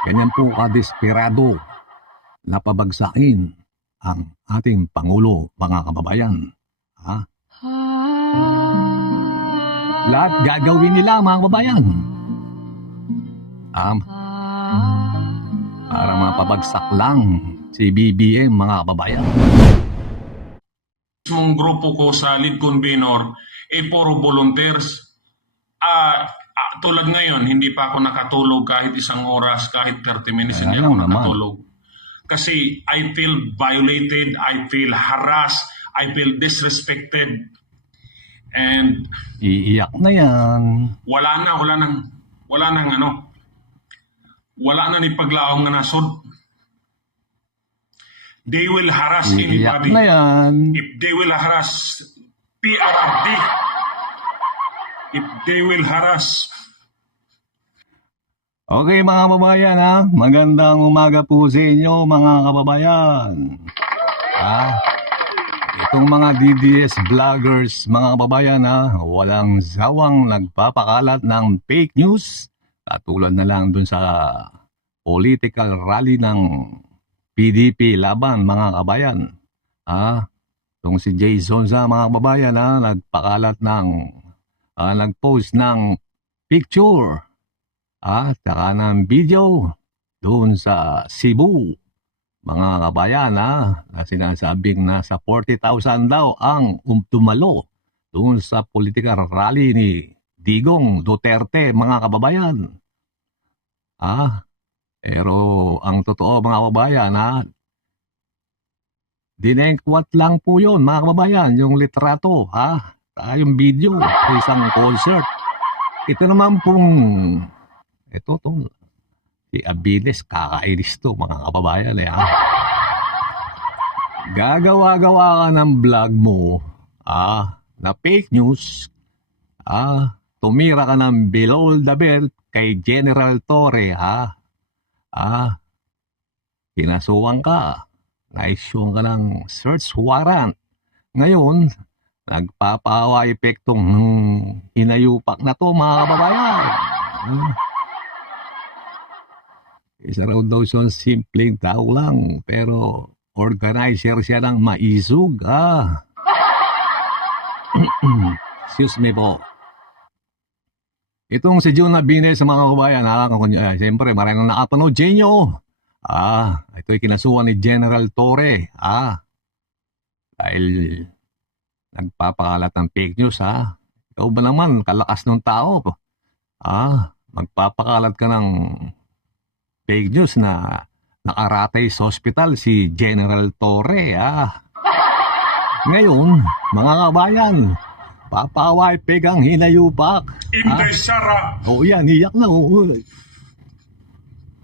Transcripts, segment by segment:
Ganyan po kadesperado na pabagsakin ang ating Pangulo, mga kababayan. Ha? Lahat gagawin nila, mga kababayan. Para mapabagsak lang si BBM, mga kababayan. Mismong grupo ko sa lead convener, puro volunteers. Tulad ngayon, hindi pa ako nakatulog kahit isang oras, kahit 30 minutes hindi ako nakatulog. Kasi I feel violated, I feel harassed, I feel disrespected. And iiyak na yan. Wala na ni paglaong nga nasod. They will harass iiyak anybody. Na yan. If they will harass PRRD, if they will harass. Okay mga kababayan, ha? Magandang umaga po sa inyo mga kababayan. Itong mga DDS vloggers, mga kababayan, walang sawang nagpapakalat ng fake news. Katulad na lang dun sa political rally ng PDP laban, mga kababayan. Itong si Jason sa mga kababayan, nagpakalat ng, nagpost ng picture, tsaka ng video doon sa Cebu, mga kabayan, na sinasabing nasa 40,000 daw ang tumalo doon sa political rally ni Digong Duterte, mga kababayan. Pero ang totoo, mga kababayan, dinengkwat lang po yun, mga kababayan, yung litrato, yung video sa isang concert. Ito naman pong si Abilis, kakainis to, mga kababayan. Gagawa-gawa ka ng vlog mo, na fake news, tumira ka ng below the belt kay General Torre, kinasuhan ka, na-issue ka ng search warrant. Ngayon, nagpapawa epektong hinayupak na to, mga kababayan. Isa raw daw siyang simpleng tao lang, pero organizer siya ng maisog. Excuse me po. Itong si Jun Abines, mga kababayan, siyempre maraming nakapanood sa inyo. Ito'y kinasuhan ni General Torre. Dahil nagpapakalat ng fake news. Ikaw ba naman, kalakas ng tao? Magpapakalat ka ng fake news na nakaratay sa hospital si General Torre. Ngayon, mga kabayan, papaway pegang hinayupak. Inday Sara. Yan, iyak na.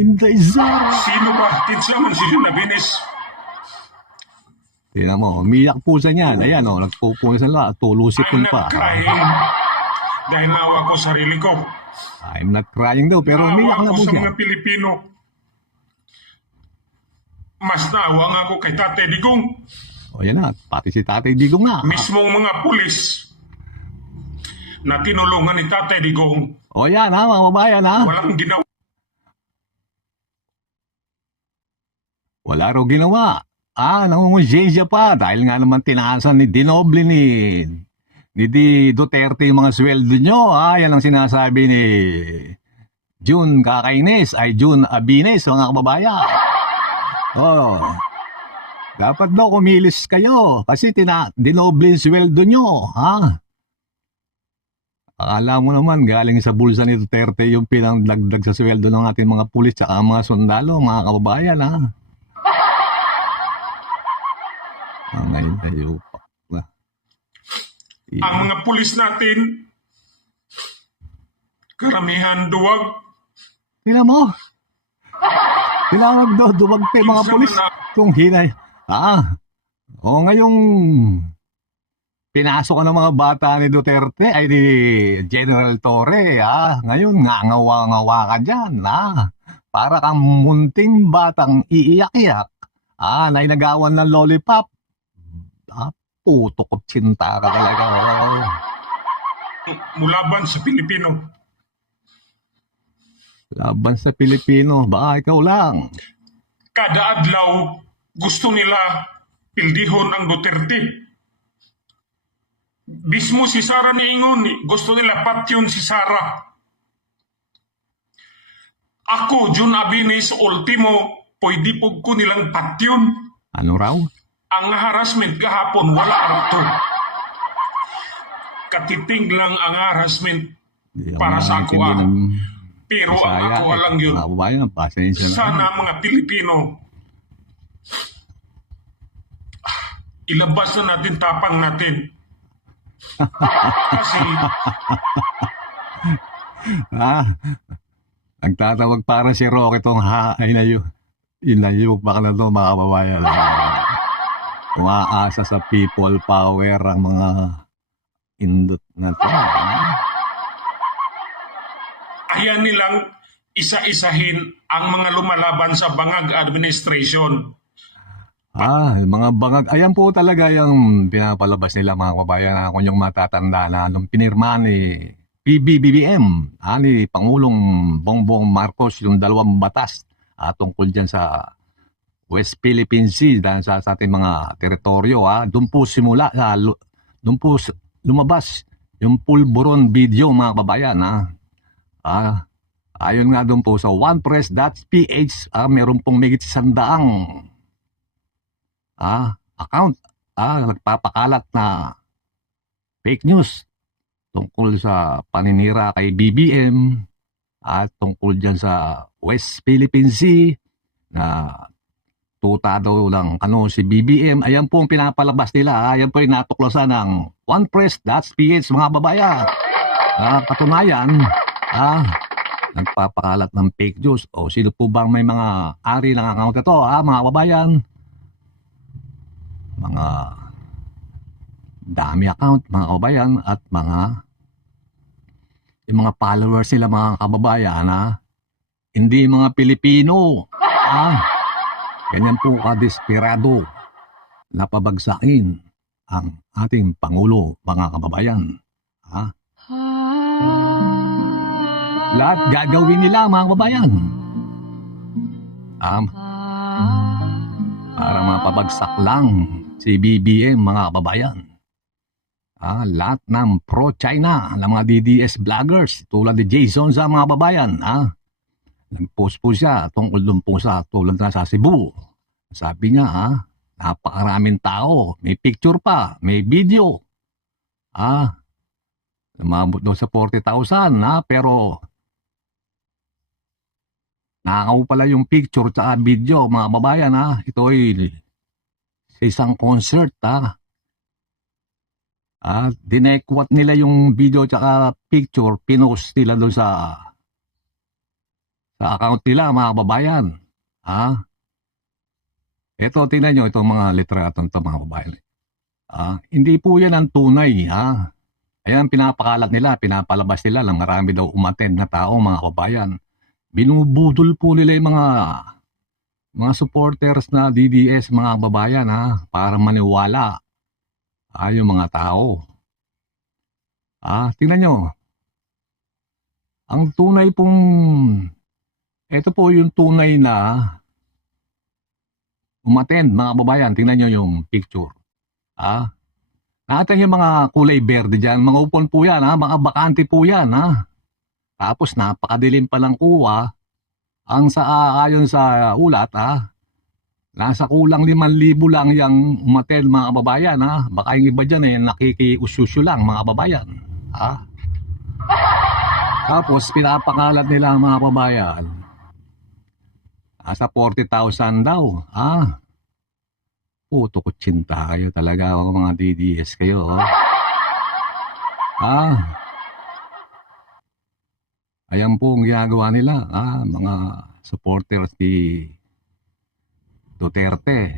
Inday Sara. Sino ba? Tinsa man si Nabines. Tingnan mo, umiyak po sa niyan. Ayan, nagpupunan lang, tulusip ko pa. I'm not crying. Dahil naawa ko sarili ko. I'm not crying daw, pero umiyak na po siya. Naawa ko sa mga Pilipino. Mas naawa nga ako kay Tatay Digong. Yan na, pati si Tatay Digong na. Mismong mga pulis na tinulungan ni Tatay Digong. Yan mga kababayan, Walang ginawa. Wala raw ginawa. Nangungusensya pa dahil nga naman tinaasan ni Dinoble ni Duterte yung mga sweldo nyo. Yan ang sinasabi ni Jun Jun Abines, mga kababayan. Dapat daw kumilis kayo kasi dinoble yung sweldo nyo. Akala mo naman galing sa bulsa ni Duterte yung pinangdagdag sa sweldo ng ating mga pulis at mga sundalo, mga kababayan. Ngayon tayo pa. Ang mga pulis natin, karamihan duwag. Tingnan mo. Tinawag daw duwag pa mga pulis. Kung hinay. Ngayong pinasok ka ng mga bata ni Duterte ay ni General Torre. Ngayon ngawa-ngawa ka dyan. Para kang munting batang iiyak-iyak. Na inagawan ng lollipop. Puto ko tsinta ka talaga. Mulaban sa Pilipino. Laban sa Pilipino, baka ikaw lang. Kada adlaw, gusto nila pildihon ang Duterte. Bismo si Sara niingon, gusto nila patyon si Sara. Ako, Jun Abinis, ultimo, pwede po ko nilang patyon. Ano raw? Ang harassment kahapon, wala arto. Katiting lang ang harassment Di para naman sa ako. naintindihan ng Pero ang Bisaya, ako lang yun. Mga kababayan, pasensya na. Sana mga Pilipino, ilabas na natin tapang natin. Kasi Nagtatawag para si Roque itong ay na yun. Inayok baka na ito mga kababayan. Umaasa sa people power ang mga indot na ito. ayan nilang isa-isahin ang mga lumalaban sa bangag administration. Mga bangag. Ayan po talaga yung pinapalabas nila mga kababayan. Kung yung matatanda na nung pinirma ni PBBM, ni Pangulong Bongbong Marcos, yung dalawang batas tungkol dyan sa West Philippine Sea, dahil sa ating mga teritoryo. Doon po simula, doon po lumabas yung pulburon video mga kababayan. Ayon nga doon po sa onepress.ph, meron pong migit 100 account nagpapakalat na fake news tungkol sa paninira kay BBM at tungkol dyan sa West Philippine Sea na tuta daw lang si BBM. Ayan po ang pinapalabas nila. Ayan po yung natuklasan ng onepress.ph mga babayan. Katunayan, nagpapakalat ng fake news. O sino po bang may mga ari ng account ito mga babayan? Mga dami account mga kababayan at yung mga followers sila mga kababayan hindi mga Pilipino. Ganyan po kadesperado na pabagsakin ang ating Pangulo mga kababayan. Lahat gagawin nila mga kababayan para mapabagsak lang si BBM mga kababayan. Lahat ng pro-China ng mga DDS vloggers tulad ni Jason sa mga kababayan. Nag-post po siya tungkol doon po sa tulad na sa Cebu. Sabi niya, napakaraming tao. May picture pa, may video. Lumabot doon sa 40,000 pero nakakaw pala yung picture at video mga kababayan. Ito ay sa isang concert. Dinekwat nila yung video at picture, pinost nila doon sa account nila mga kababayan. Ito, tingnan nyo itong mga litrato nito mga kababayan. Hindi po yan ang tunay. Ayan pinapakalat nila, pinapalabas nila lang marami daw umattend na tao mga kababayan. Binubudol po nila yung mga supporters na DDS mga kababayan para maniwala yung mga tao. Tingnan nyo. Ang tunay pong ito po yung tunay na umattend mga kababayan. Tingnan nyo yung picture. Nakita nyo yung mga kulay berde dyan. Mga upon po yan. Mga bakante po yan. Tapos napakadilim pa lang kuha. Ayon sa ulat nasa kulang 5,000 lang yung umattend mga kababayan. Baka yung iba dyan nakikiusyusyo lang mga kababayan. Tapos pinapakalat nila mga kababayan. Sa 40,000 daw. Puto kutsinta kayo talaga mga DDS kayo. Ayan po ang ginagawa nila. Mga supporters ni Duterte.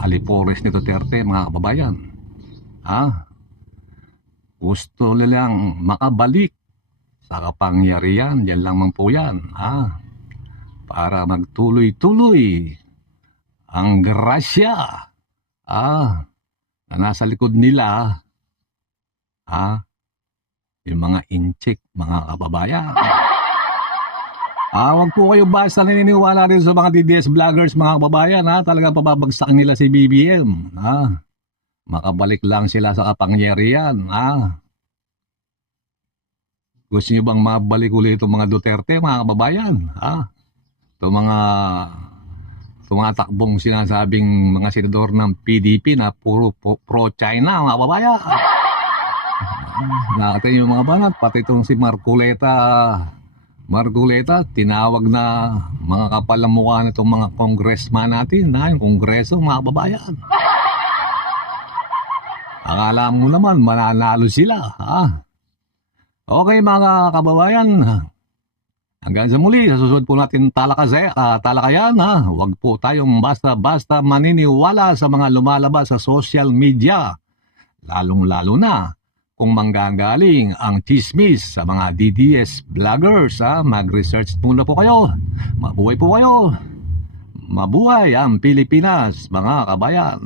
Alipores ni Duterte mga kababayan. Gusto nilang makabalik sa kapangyarihan. Yan lang po yan. Para magtuloy-tuloy ang grasya na nasa likod nila yung mga incheck mga kababayan. Wag po kayo basta naniniwala rin sa mga DDS vloggers, mga kababayan, ha? Talagang pababagsak nila si BBM, ha? Makabalik lang sila sa kapangyarihan, ha? Gusto niyo bang mabalik ulit itong mga Duterte, mga kababayan, ha? Itong mga tumatakbong sinasabing mga senador ng PDP na puro pro-China, mga kababayan. Nakita niyo yung mga banat, pati itong si Marcoleta, tinawag na mga kapal ng mukha nitong mga congressman natin, na yung kongreso, mga kababayan. Akala mo naman, mananalo sila, ha? Okay, mga kababayan, hanggang sa muli, sa susunod po natin talakayan, ha? Huwag po tayong basta-basta maniniwala sa mga lumalabas sa social media, lalong-lalo na kung manggagaling ang chismis sa mga DDS vloggers, ha? Mag-research muna po kayo. Mabuhay po kayo. Mabuhay ang Pilipinas, mga kabayan.